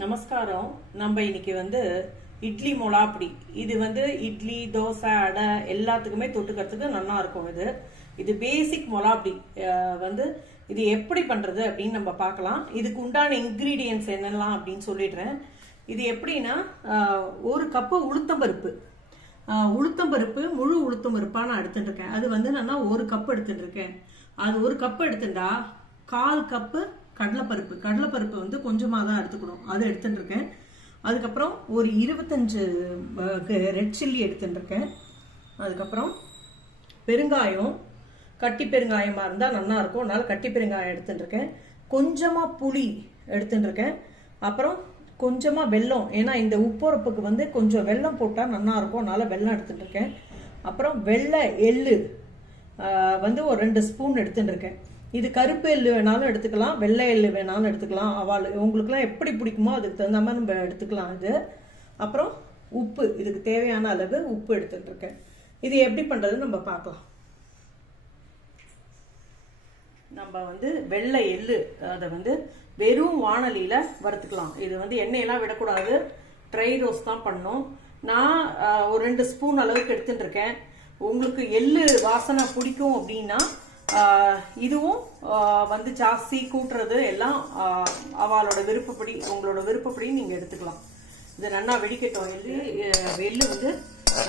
நமஸ்காரம். நம்ம இன்னைக்கு இட்லி மொளாப்படி. இது இட்லி, தோசை, அடை எல்லாத்துக்குமே தொட்டுக்கிறதுக்கு நல்லா இருக்கும். இது பேசிக் மொளாப்படி. இது எப்படி பண்றது அப்படின்னு நம்ம பார்க்கலாம். இதுக்கு உண்டான இன்கிரீடியன்ஸ் என்னெல்லாம் அப்படின்னு சொல்லிடுறேன். இது எப்படின்னா, ஒரு கப்பு உளுத்தம்பருப்பு, முழு உளுத்தம்பருப்பா நான் எடுத்துட்டு இருக்கேன். அது நான் ஒரு கப் எடுத்துட்டு இருக்கேன். அது ஒரு கப் எடுத்துட்டா 1/4 கப்பு கடலைப்பருப்பு கொஞ்சமாக தான் எடுத்துக்கணும். அது எடுத்துட்டு இருக்கேன். அதுக்கப்புறம் ஒரு 25 ரெட் சில்லி எடுத்துட்டு இருக்கேன். அதுக்கப்புறம் பெருங்காயம், கட்டி பெருங்காயமாக இருந்தால் நல்லா இருக்கும், அதனால கட்டி பெருங்காயம் எடுத்துட்டு இருக்கேன். கொஞ்சமாக புளி எடுத்துட்டு இருக்கேன். அப்புறம் கொஞ்சமாக வெல்லம், ஏன்னா இந்த உப்புரப்புக்கு கொஞ்சம் வெல்லம் போட்டால் நல்லா இருக்கும், அதனால வெல்லம் எடுத்துட்டு இருக்கேன். அப்புறம் வெள்ளை எள்ளு ஒரு 2 ஸ்பூன் எடுத்துட்டு இருக்கேன். இது கருப்பு எள்ளு வேணாலும் எடுத்துக்கலாம், வெள்ளை எள்ளு வேணாலும் எடுத்துக்கலாம். உங்களுக்குலாம் எப்படி பிடிக்குமோ அதுக்கு தகுந்த மாதிரி நம்ம எடுத்துக்கலாம் இது. அப்புறம் உப்பு, இதுக்கு தேவையான அளவு உப்பு எடுத்துட்டு இருக்கேன். இது எப்படி பண்றது நம்ம பார்க்கலாம். நம்ம வெள்ளை எள்ளு அதை வெறும் வாணலியில வறுத்துக்கலாம். இது எண்ணெயெல்லாம் விடக்கூடாது, ட்ரை ரோஸ்ட் தான் பண்ணணும். நான் ஒரு 2 ஸ்பூன் அளவுக்கு எடுத்துட்டு இருக்கேன். உங்களுக்கு எள்ளு வாசனை பிடிக்கும் அப்படின்னா இதுவும் ஜாஸ்தி கூட்டுறது எல்லாம் அவளோட விருப்பப்படி, உங்களோட விருப்பப்படி நீங்க எடுத்துக்கலாம். இது நல்லா வெடிக்கட்டும். எள்ளு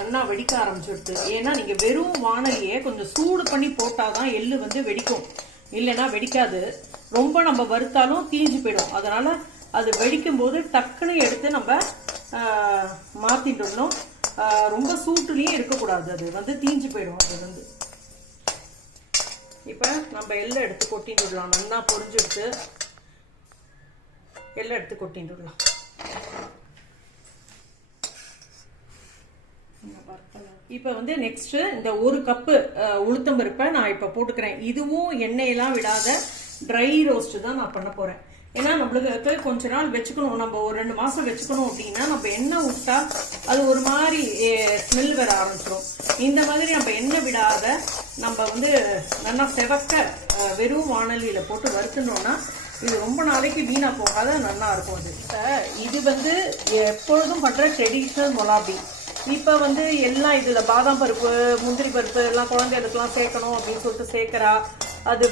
நல்லா வெடிக்க ஆரம்பிச்சுடுது. ஏன்னா நீங்க வெறும் வானலியே கொஞ்சம் சூடு பண்ணி போட்டாதான் எள்ளு வெடிக்கும், இல்லைன்னா வெடிக்காது. ரொம்ப நம்ம வறுத்தாலும் தீஞ்சு போயிடும். அதனால அது வெடிக்கும் போது டக்குன்னு எடுத்து நம்ம மாத்திட்டோம். ரொம்ப சூட்டுலயே இருக்கக்கூடாது, அது தீஞ்சு போயிடும். அது இப்ப நம்ம எள்ளை எடுத்து கொட்டிட்டு விடலாம். நல்லா பொரிஞ்செடுத்து எள்ளை எடுத்து கொட்டிட்டு விடலாம். இப்ப நெக்ஸ்ட் இந்த ஒரு கப்பு உளுத்தம்பருப்பை நான் இப்ப போட்டுக்கிறேன். இதுவும் எண்ணெயெல்லாம் விடாத ட்ரை ரோஸ்ட் தான் நான் பண்ண போறேன். ஏன்னா நம்மளுக்கு கொஞ்ச நாள் வச்சுக்கணும், நம்ம ஒரு 2 மாசம் வச்சுக்கணும் அப்படின்னா நம்ம எண்ணெய் விட்டா அது ஒரு மாதிரி ஸ்மெல் வர ஆரம்பிச்சிடும். இந்த மாதிரி நம்ம எண்ணெய் விடாத நம்ம நல்லா செவக்க வெறும் வாணலியில போட்டு வறுத்துனோம்னா இது ரொம்ப நாளைக்கு வீணா போகாத நல்லா இருக்கும். இது எப்பொழுதும் பண்ற ட்ரெடிஷ்னல் மொளாப்படி. இப்ப எல்லாம் இதுல பாதாம் பருப்பு, முந்திரி பருப்பு எல்லாம் குழந்தைகளுக்குலாம் சேர்க்கணும் அப்படின்னு சொல்லிட்டு சேர்க்கிறா. அது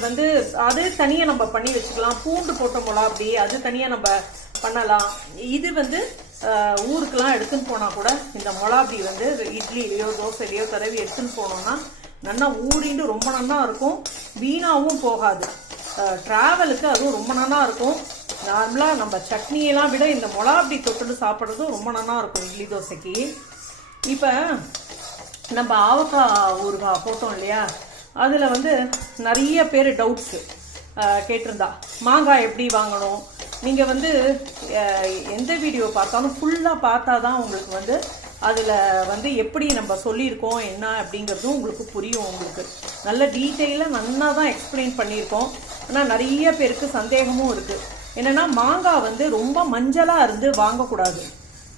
அது தனியா நம்ம பண்ணி வச்சுக்கலாம். பூண்டு போட்ட மொளாப்படி அது தனியா நம்ம பண்ணலாம். இது ஊருக்கெல்லாம் எடுத்துன்னு போனா கூட இந்த மொளாப்படி இட்லிலையோ தோசைலையோ தடவி எடுத்துன்னு போனோம்னா நல்லா ஊறிண்டு ரொம்ப நல்லா இருக்கும், வீணாவும் போகாது. டிராவலுக்கு அதுவும் ரொம்ப நல்லா இருக்கும். நார்மலா நம்ம சட்னியெல்லாம் விட இந்த மொளாப்படி தொட்டுட்டு சாப்பிட்றதும் ரொம்ப நல்லா இருக்கும் இட்லி தோசைக்கு. இப்ப நம்ம ஆவக்காய் ஊறுகாய் போட்டோம் இல்லையா, அதுல நிறைய பேர் டவுட்ஸ் கேட்டிருந்தா. மாங்காய் எப்படி வாங்கணும், நீங்க எந்த வீடியோ பார்த்தாலும் ஃபுல்லா பார்த்தாதான் உங்களுக்கு அதுல எப்படி நம்ம சொல்லியிருக்கோம் என்ன அப்படிங்கிறதும் உங்களுக்கு புரியும். உங்களுக்கு நல்ல டீட்டெயிலா நல்லா தான் எக்ஸ்பிளைன் பண்ணியிருக்கோம். ஆனா நிறைய பேருக்கு சந்தேகமும் இருக்கு. என்னன்னா மாங்காய் ரொம்ப மஞ்சளா இருந்து வாங்கக்கூடாது.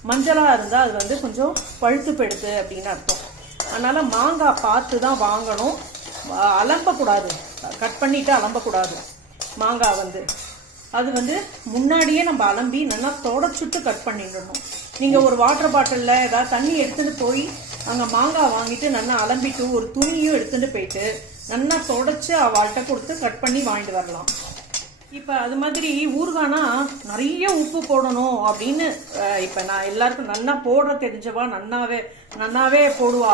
மஞ்சளா இருந்தா அது கொஞ்சம் பழுத்து பெடுத்து அப்படின்னு அர்த்தம். அதனால மாங்காய் பார்த்து தான் வாங்கணும், அலம்பக்கூடாது, கட் பண்ணிட்டு அலம்பக்கூடாது. மாங்காய் அது முன்னாடியே நம்ம அலம்பி நல்லா தொடச்சுட்டு கட் பண்ணிடணும். நீங்க ஒரு வாட்டர் பாட்டில்ல ஏதாவது தண்ணி எடுத்துட்டு போய் அங்க மாங்காய் வாங்கிட்டு நல்லா அலம்பிட்டு ஒரு துணியும் எடுத்துட்டு போயிட்டு நல்லா தொடச்சு அவள்கிட்ட கொடுத்து கட் பண்ணி வாங்கிட்டு வரலாம். இப்ப அது மாதிரி ஊறுகானா நிறைய உப்பு போடணும் அப்படின்னு இப்ப நான் எல்லாருக்கும் நல்லா போட தெரிஞ்சவா நன்னாவே போடுவா.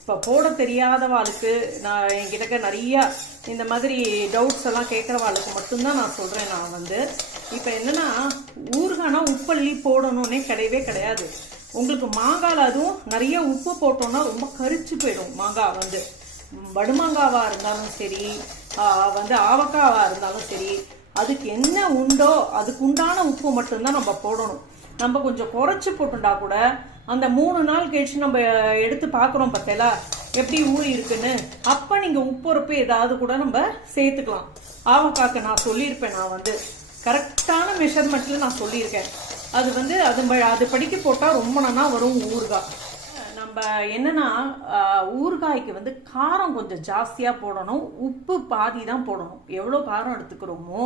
இப்ப போட தெரியாதவாளுக்கு நான் என்கிட்ட நிறைய இந்த மாதிரி டவுட்ஸ் எல்லாம் கேட்கறவாளுக்கு மட்டும்தான் நான் சொல்றேன். நான் இப்ப என்னன்னா, ஊறுகானா உப்பள்ளி போடணும்னே கிடையவே கிடையாது. உங்களுக்கு மாங்கால அதுவும் நிறைய உப்பு போட்டோம்னா ரொம்ப கரிச்சு போயிடும். மாங்காய் வடுமாங்காவா இருந்தாலும் சரி, ஆவக்காவா இருந்தாலும் சரி, அதுக்கு என்ன உண்டோ அதுக்கு உண்டான உப்பு மட்டும்தான் நம்ம போடணும். நம்ம கொஞ்சம் குறைச்சு போட்டுண்டா கூட அந்த 3 நாள் கழிச்சு நம்ம எடுத்து பாக்குறோம் பார்த்தல எப்படி ஊறி இருக்குன்னு, அப்ப நீங்க உப்புரப்பு ஏதாவது கூட நம்ம சேர்த்துக்கலாம். ஆவக்காக்கு நான் சொல்லியிருப்பேன், நான் கரெக்டான மெஷர்மெண்ட்ல நான் சொல்லியிருக்கேன். அது படிக்க போட்டா ரொம்ப நல்லா வரும் ஊறுகாய். நம்ம என்னன்னா, ஊறுகாய்க்கு காரம் கொஞ்சம் ஜாஸ்தியா போடணும், உப்பு பாதி தான் போடணும். எவ்வளவு காரம் எடுத்துக்கிறோமோ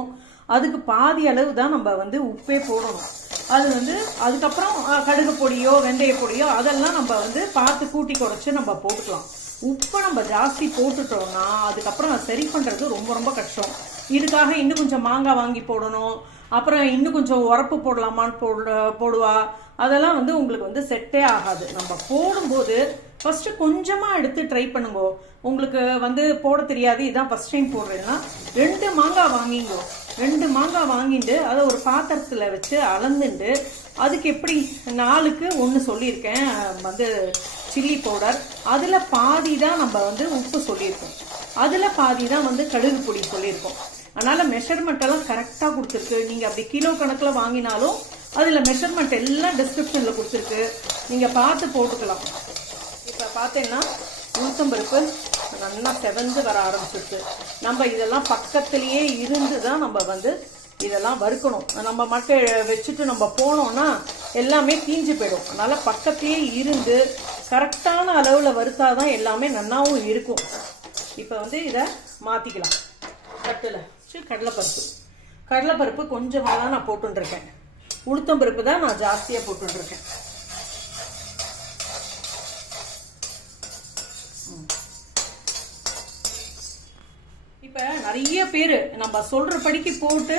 அதுக்கு பாதி அளவு தான் நம்ம உப்பே போடணும். அது வந்து அதுக்கப்புறம் கடுகு பொடியோ வெந்தய பொடியோ அதெல்லாம் நம்ம வந்து பார்த்து கூட்டி குறைச்சி நம்ம போட்டுக்கலாம். உப்பை நம்ம ஜாஸ்தி போட்டுட்டோம்னா அதுக்கப்புறம் சரி பண்ணுறது ரொம்ப ரொம்ப கஷ்டம். இதுக்காக இன்னும் கொஞ்சம் மாங்காய் வாங்கி போடணும், அப்புறம் இன்னும் கொஞ்சம் உரப்பு போடலாமான்னு போடுவா. அதெல்லாம் வந்து உங்களுக்கு வந்து செட்டே ஆகாது. நம்ம போடும்போது ஃபர்ஸ்ட் கொஞ்சமாக எடுத்து ட்ரை பண்ணுங்க. உங்களுக்கு வந்து போட தெரியாது, இதான் ஃபர்ஸ்ட் டைம் போடுறேன்னா 2 மாங்காய் வாங்கிங்கோ. 2 மாங்காய் வாங்கிட்டு அதை ஒரு பாத்திரத்தில் வச்சு அளந்துட்டு அதுக்கு எப்படி 4க்கு 1 சொல்லியிருக்கேன் வந்து சில்லி பவுடர், அதில் பாதி தான் நம்ம வந்து உப்பு சொல்லியிருக்கோம், அதில் பாதி தான் வந்து கடுகு பொடி சொல்லியிருக்கோம். அதனால் மெஷர்மெண்ட் எல்லாம் கரெக்டாக கொடுத்துருக்கு. நீங்கள் அப்படி கிலோ கணக்கில் வாங்கினாலும் அதில் மெஷர்மெண்ட் எல்லாம் டிஸ்கிரிப்ஷனில் கொடுத்துருக்கு, நீங்கள் பார்த்து போட்டுக்கலாம். இப்போ பார்த்தீங்கன்னா உளுத்தம்பருப்பு நல்லா செவந்து வர ஆரம்பிச்சிருக்கு. நம்ம இதெல்லாம் பக்கத்துலேயே இருந்து தான் நம்ம வந்து இதெல்லாம் வறுக்கணும். நம்ம மட்டும் வச்சுட்டு நம்ம போனோம்னா எல்லாமே தீஞ்சு போயிடும். அதனால் பக்கத்துலேயே இருந்து கரெக்டான அளவில் வறுத்தாதான் எல்லாமே நன்னாவும் இருக்கும். இப்போ வந்து இதை மாற்றிக்கலாம். தட்டில் கடலைப்பருப்பு கொஞ்சமாக தான் நான் போட்டுருக்கேன். உளுத்தம்பருப்பு தான் நான் ஜாஸ்தியாக போட்டுருக்கேன். இப்போ நிறைய பேர் நம்ம சொல்கிற படிக்கு போட்டு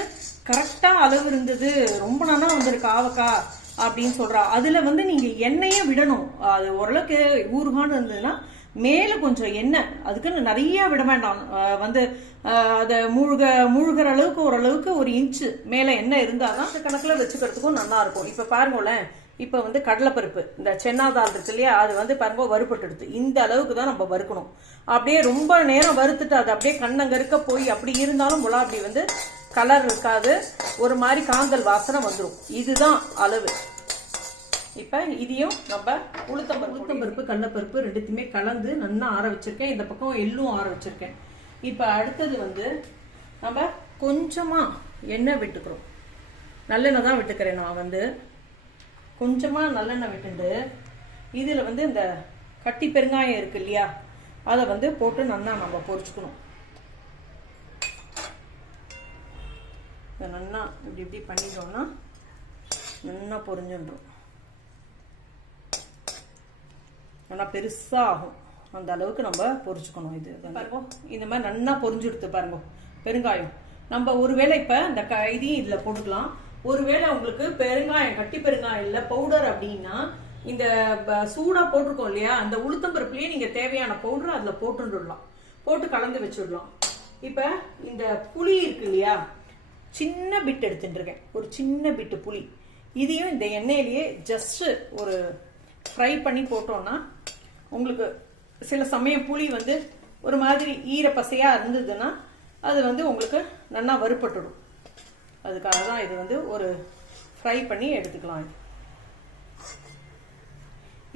கரெக்டாக அளவு இருந்தது, ரொம்ப நாளாக வந்திருக்கு ஆவக்காய் அப்படின்னு சொல்கிறா. அதில் வந்து நீங்கள் எண்ணெயே விடணும். அது ஓரளவுக்கு ஊறுகான்னு இருந்ததுன்னா மேலே கொஞ்சம் எண்ணெய், அதுக்குன்னு நிறைய விட வேண்டாம். வந்து அதை மூழ்கிற அளவுக்கு ஓரளவுக்கு 1 இன்ச்சு மேலே எண்ணெய் இருந்தால் தான் கணக்கில் வச்சுக்கிறதுக்கும் நல்லா இருக்கும். இப்போ பாருங்களேன், இப்போ வந்து கடலைப்பருப்பு இந்த சென்னாதால் இருக்கு இல்லையா, அது வந்து பாருங்க வறுபட்டுடுது. இந்த அளவுக்கு தான் நம்ம வறுக்கணும். அப்படியே ரொம்ப நேரம் வறுத்துட்டு அது அப்படியே கண்ணங்கருக்க போய் அப்படி இருந்தாலும் முளா அப்படி வந்து கலர் இருக்காது, ஒரு மாதிரி காந்தல் வாசனை வந்துடும். இதுதான் அளவு. இப்போ இதையும் நம்ம உளுத்தம்பருப்பு கடலைப்பருப்பு ரெண்டுத்தையுமே கலந்து நல்லா ஆற வச்சிருக்கேன். இந்த பக்கம் எள்ளும் ஆற வச்சிருக்கேன். இப்போ அடுத்தது வந்து நம்ம கொஞ்சமாக எண்ணெய் விட்டுக்கிறோம். நல்லெண்ணெய் தான் விட்டுக்கிறேன் நான் வந்து. கொஞ்சமாக நல்லெண்ணெய் விட்டுண்டு இதில் வந்து இந்த கட்டி பெருங்காயம் இருக்கு இல்லையா, அதை வந்து போட்டு நல்லா நம்ம பொரிச்சுக்கணும். இதை நல்லா இப்படி பண்ணிட்டோம்னா நல்லா பொரிஞ்சுன்றோம். நல்லா பெருசாக ஆகும், அந்த அளவுக்கு நம்ம பொரிச்சுக்கணும். இது பாருங்க, இந்த மாதிரி நல்லா பொரிஞ்சு எடுத்து பாருங்க பெருங்காயம். நம்ம ஒருவேளை இப்போ இந்த இதையும் இதில் போட்டுக்கலாம். ஒருவேளை உங்களுக்கு பெருங்காயம் கட்டி பெருங்காயம் இல்லை பவுடர் அப்படின்னா இந்த சூடாக போட்டிருக்கோம் இல்லையா, அந்த உளுத்தம்பருப்புலேயே நீங்கள் தேவையான பவுடர் அதில் போட்டுடலாம், போட்டு கலந்து வச்சுடலாம். இப்போ இந்த புளி இருக்கு இல்லையா, சின்ன பிட் எடுத்துட்டுருக்கேன், ஒரு சின்ன பிட்டு புளி. இதையும் இந்த எண்ணெயிலேயே ஜஸ்ட்டு ஒரு ஃப்ரை பண்ணி போட்டோன்னா உங்களுக்கு சில சமயம் புளி வந்து ஒரு மாதிரி ஈரப்பசையாக இருந்ததுன்னா அது வந்து உங்களுக்கு நல்லா வறுபட்டுடும். அதுக்காக தான் இது வந்து ஒரு ஃப்ரை பண்ணி எடுத்துக்கலாம்.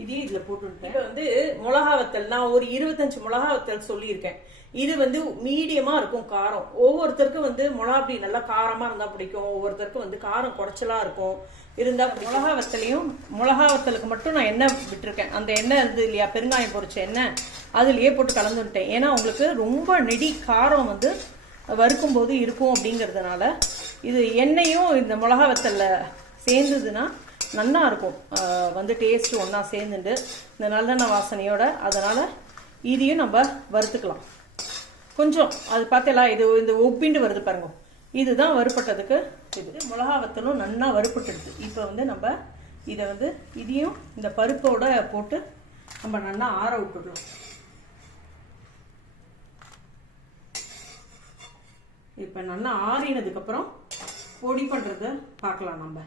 இதையும் இதில் போட்டுவிட்டேன். இப்போ வந்து மிளகா வத்தல் நான் ஒரு 25 மிளகா வத்தல் சொல்லியிருக்கேன். இது வந்து மீடியமாக இருக்கும் காரம். ஒவ்வொருத்தருக்கும் வந்து மிளகா அப்படி நல்லா காரமாக இருந்தால் பிடிக்கும், ஒவ்வொருத்தருக்கும் வந்து காரம் குறைச்சலாக இருக்கும் இருந்தால். மிளகா வத்தலுக்கு மட்டும் நான் எண்ணெய் விட்டுருக்கேன். அந்த எண்ணெய் இருந்து இல்லையா பெருங்காயம் பொரிச்ச எண்ணெய், அதுலேயே போட்டு கலந்துட்டேன். ஏன்னா உங்களுக்கு ரொம்ப நெடி காரம் வந்து வறுக்கும் போது இருக்கும் அப்படிங்கிறதுனால இது எண்ணெயும் இந்த மிளகா வத்தலில் சேர்ந்ததுன்னா நல்லா இருக்கும். வந்து டேஸ்ட் ஒன்றா சேர்ந்துட்டு இந்த நல்லெண்ணெய் வாசனையோட, அதனால் இதையும் நம்ம வறுத்துக்கலாம் கொஞ்சம். அது பார்த்தலாம், இது இந்த ஒப்பிண்டு வருது பாருங்க, இதுதான் வறுப்பட்டதுக்கு. இது மிளகா வத்தலும் நல்லா வறுப்பட்டுடுது. இப்போ வந்து நம்ம இதை வந்து இதையும் இந்த பருப்போட போட்டு நம்ம நல்லா ஆற விட்டுடலாம். இப்போ நல்லா ஆறினதுக்கப்புறம் பொடி பண்ணுறத பார்க்கலாம் நம்ம.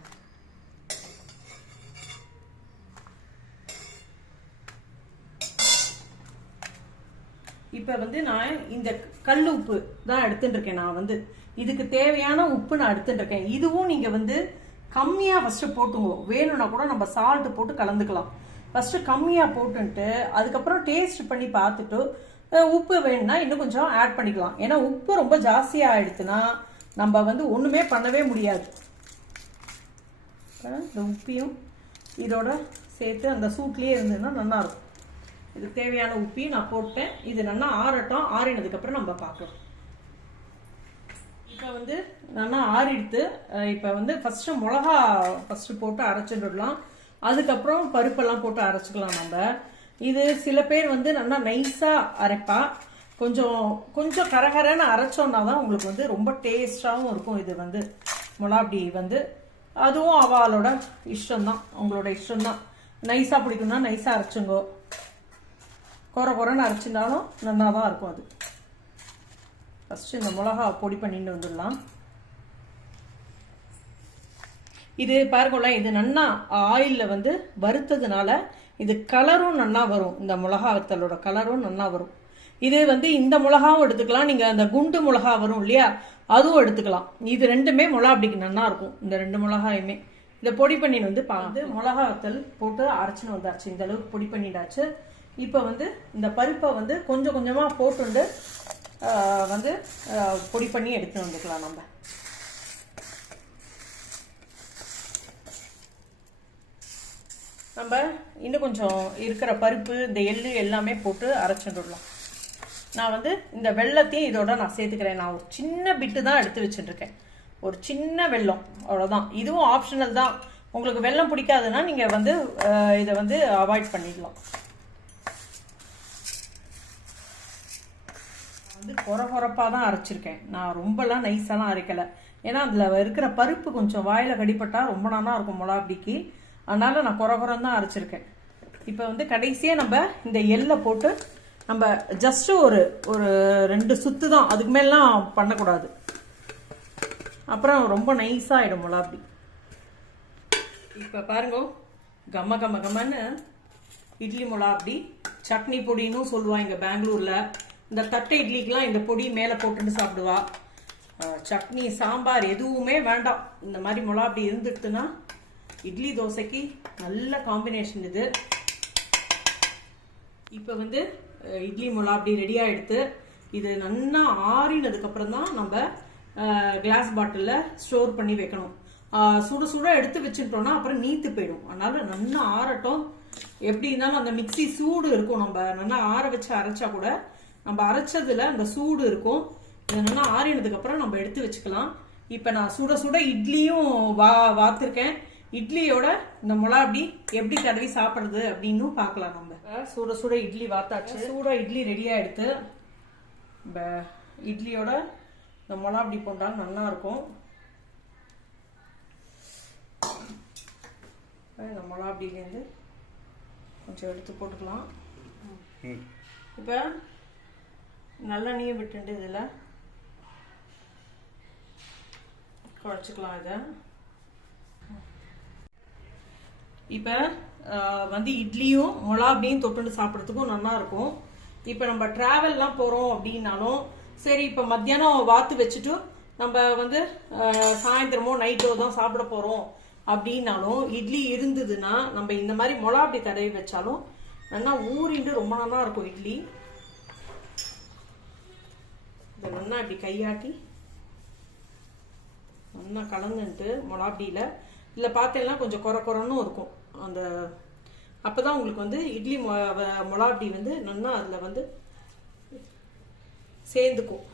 இப்போ வந்து நான் இந்த கல் உப்பு தான் எடுத்துட்டு இருக்கேன். நான் வந்து இதுக்கு தேவையான உப்பு நான் எடுத்துட்டு இருக்கேன். இதுவும் நீங்கள் வந்து கம்மியாக ஃபஸ்ட்டு போட்டுங்க. வேணும்னா கூட நம்ம சால்ட்டு போட்டு கலந்துக்கலாம். ஃபஸ்ட்டு கம்மியாக போட்டுன்ட்டு அதுக்கப்புறம் டேஸ்ட் பண்ணி பார்த்துட்டு உப்பு வேணும்னா இன்னும் கொஞ்சம் ஆட் பண்ணிக்கலாம். ஏன்னா உப்பு ரொம்ப ஜாஸ்தியாக ஆயிடுச்சுன்னா நம்ம வந்து ஒன்றுமே பண்ணவே முடியாது. இந்த உப்பையும் இதோட சேர்த்து அந்த சூட்லேயே இருந்ததுன்னா நல்லாயிருக்கும். இதுக்கு தேவையான உப்பையும் நான் போட்டேன். இது நல்லா ஆறட்டும், ஆறினதுக்கப்புறம் நம்ம பார்க்கலாம். இப்போ வந்து நல்லா ஆறிடுத்து. இப்போ வந்து ஃபர்ஸ்ட் மிளகா ஃபர்ஸ்ட் போட்டு அரைச்சிடலாம். அதுக்கப்புறம் பருப்பெல்லாம் போட்டு அரைச்சிக்கலாம் நம்ம. இது சில பேர் வந்து நல்லா நைஸா அரைப்பா. கொஞ்சம் கொஞ்சம் கரகரன்னு அரைச்சோன்னா தான் உங்களுக்கு வந்து ரொம்ப டேஸ்டாகவும் இருக்கும். இது வந்து மிளகாப்பொடி வந்து அதுவும் அவளோட இஷ்டம்தான், உங்களோட இஷ்டம்தான். நைஸாக பிடிக்கும்னா நைஸாக அரைச்சுங்கோ, குறைன்னு அரைச்சிருந்தாலும் நல்லா தான் இருக்கும். அது ஃபஸ்ட்டு இந்த மிளகா பொடி பண்ணிட்டு வந்துடலாம். இது பாருங்கள, இது நல்லா ஆயிலில் வந்து வறுத்ததுனால இது கலரும் நல்லா வரும். இந்த மிளகா வத்தலோட கலரும் நல்லா வரும். இது வந்து இந்த மிளகாவும் எடுத்துக்கலாம், நீங்கள் அந்த குண்டு மிளகா வரும் இல்லையா, அதுவும் எடுத்துக்கலாம். இது ரெண்டுமே மிளகாப்பொடிக்கு நல்லா இருக்கும். இந்த 2 மிளகாயுமே இதை பொடி பண்ணின்னு வந்து மிளகா வத்தல் போட்டு அரைச்சின்னு வந்தாச்சு. இந்த அளவுக்கு பொடி பண்ணிட்டாச்சு. இப்போ வந்து இந்த பருப்பை வந்து கொஞ்சம் கொஞ்சமாக போட்டு வந்து பொடி பண்ணி எடுத்துன்னு வந்துக்கலாம். நம்ம இன்னும் கொஞ்சம் இருக்கிற பருப்பு இந்த எள்ளு எல்லாமே போட்டு அரைச்சிட்டுலாம். நான் வந்து இந்த வெள்ளத்தையும் இதோட நான் சேர்த்துக்கிறேன். நான் ஒரு சின்ன பிட்டு தான் எடுத்து வச்சுட்டுருக்கேன், ஒரு சின்ன வெல்லம், அவ்வளோதான். இதுவும் ஆப்ஷனல் தான். உங்களுக்கு வெல்லம் பிடிக்காதுன்னா நீங்கள் வந்து இதை வந்து அவாய்ட் பண்ணிடலாம். வந்து குறப்பாக தான் அரைச்சிருக்கேன். நான் ரொம்பலாம் நைஸாலாம் அரைக்கலை. ஏன்னா அதில் இருக்கிற பருப்பு கொஞ்சம் வாயில் கடிப்பட்டால் ரொம்ப நல்லா இருக்கும் மிளகாப்பொடிக்கு. அதனால நான் குறன்னு தான் அரைச்சிருக்கேன். இப்போ வந்து கடைசியாக நம்ம இந்த எள்ளை போட்டு நம்ம ஜஸ்ட்டு ஒரு 2 சுத்து தான், அதுக்கு மேலாம் பண்ணக்கூடாது. அப்புறம் ரொம்ப நைஸாகிடும் மிளகாப்பொடி. இப்போ பாருங்க, கம்மன்னு இட்லி மிளகாப்பொடி சட்னி பொடின்னு சொல்லுவாங்க பெங்களூரில். இந்த தட்டை இட்லிக்கெலாம் இந்த பொடி மேலே போட்டுட்டு சாப்பிடுவா. சட்னி சாம்பார் எதுவுமே வேண்டாம், இந்த மாதிரி மிளகாப்பொடி இருந்துட்டுன்னா இட்லி தோசைக்கு நல்ல காம்பினேஷன் இது. இப்போ வந்து இட்லி மிளகாப்பொடி ரெடியாக எடுத்து இது நல்லா ஆறினதுக்கப்புறம் தான் நம்ம கிளாஸ் பாட்டிலில் ஸ்டோர் பண்ணி வைக்கணும். சுட சுட எடுத்து வச்சுட்டோம்னா அப்புறம் நீத்து போயிடும். அதனால நல்லா ஆறட்டும். எப்படி இருந்தாலும் அந்த மிக்சி சூடு இருக்கும். நம்ம நல்லா ஆற வச்சு அரைச்சா கூட நம்ம அரைச்சதுல அந்த சூடு இருக்கும். இது நல்லா ஆறினதுக்கப்புறம் நம்ம எடுத்து வச்சுக்கலாம். இப்போ நான் சுட சுட இட்லியும் வாத்திருக்கேன். இட்லியோட இந்த மிளகாப்பொடி எப்படி தடவி சாப்பிட்றது அப்படின்னு பார்க்கலாம். நம்ம சுட சுட இட்லி வாத்தாச்சு. சூட இட்லி ரெடியாக எடுத்து இட்லியோட இந்த மிளகாப்பொடி போட்டால் நல்லா இருக்கும். இந்த மிளகாப்பொடியிலேருந்து கொஞ்சம் எடுத்து போட்டுக்கலாம். இப்போ நல்லெண்ணெயை விட்டுட்டு இதில் குழச்சிக்கலாம். இதை இப்போ வந்து இட்லியும் மிளகாப்பொடியும் தொட்டுட்டு சாப்பிட்றதுக்கும் நல்லா இருக்கும். இப்போ நம்ம ட்ராவல்லாம் போகிறோம் அப்படின்னாலும் சரி, இப்போ மத்தியானம் வாத்து வச்சுட்டு நம்ம வந்து சாயந்தரமோ நைட்டோ தான் சாப்பிட போகிறோம் அப்படின்னாலும் இட்லி இருந்ததுன்னா நம்ம இந்த மாதிரி மிளகாப்பொடி தடவி வச்சாலும் நல்லா ஊறிண்டு ரொம்ப நல்லா இருக்கும் இட்லி. இதை நல்லா இப்படி கையாட்டி நல்லா கலந்துட்டு மிளகாப்பொடியில் இதில் பார்த்தீங்கன்னா கொஞ்சம் குறன்னு இருக்கும். அந்த அப்போ தான் உங்களுக்கு வந்து இட்லி மிளகாப்பொடி வந்து நல்லா அதில் வந்து சேர்ந்துக்கும்.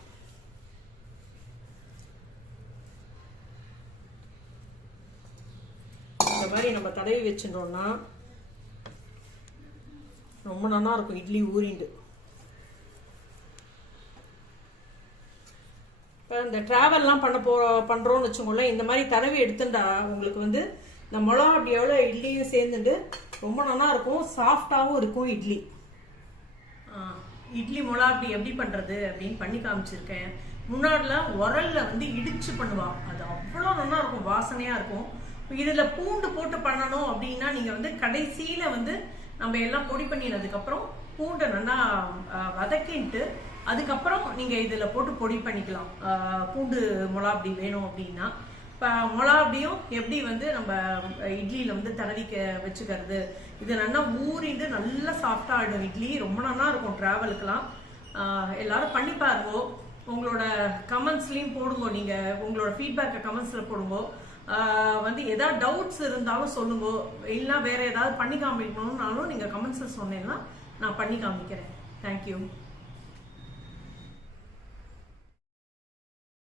இந்த மாதிரி நம்ம தடவி வச்சுட்டோம்னா ரொம்ப நல்லா இருக்கும் இட்லி ஊறிண்டு. இப்போ இந்த ட்ராவல்லாம் பண்ணுறோன்னு வச்சுக்கோங்களேன், இந்த மாதிரி தடவி எடுத்துட்டா உங்களுக்கு வந்து இந்த மிளகாப்பொடியோட இட்லியும் சேர்ந்துட்டு ரொம்ப நல்லா இருக்கும். சாஃப்டாகவும் இருக்கும் இட்லி. இட்லி மிளகாப்பொடி எப்படி பண்ணுறது அப்படின்னு பண்ணி காமிச்சிருக்கேன். முன்னாடிலாம் உரல்ல வந்து இடிச்சு பண்ணுவா, அது அவ்வளோ நல்லா இருக்கும், வாசனையாக இருக்கும். இதில் பூண்டு போட்டு பண்ணணும் அப்படின்னா நீங்கள் வந்து கடைசியில் வந்து நம்ம எல்லாம் பொடி பண்ணினதுக்கப்புறம் பூண்டை நல்லா வதக்கின்ட்டு அதுக்கப்புறம் நீங்கள் இதில் போட்டு பொடி பண்ணிக்கலாம். பூண்டு மிளகாப்பொடி வேணும் அப்படின்னா. இப்போ மிளகாப்பொடியும் எப்படி வந்து நம்ம இட்லியில் வந்து தடவிக்க வச்சுக்கிறது, இது நல்லா ஊறிட்டு நல்லா சாஃப்டாக ஆகிடும் இட்லி. ரொம்ப நல்லா இருக்கும் ட்ராவலுக்கெல்லாம். எல்லாரும் பண்ணி பாருங்க. உங்களோட கமெண்ட்ஸ்லையும் போடுங்க. நீங்கள் உங்களோட ஃபீட்பேக்கை கமெண்ட்ஸில் போடுங்க. வந்து ஏதாவது டவுட்ஸ் இருந்தாலும் சொல்லுங்க. இல்லைனா வேறு ஏதாவது பண்ணி காமிக்கணும்னாலும் நீங்கள் கமெண்ட்ஸில் சொன்னீங்கன்னா நான் பண்ணி காமிக்கிறேன். தேங்க்யூ.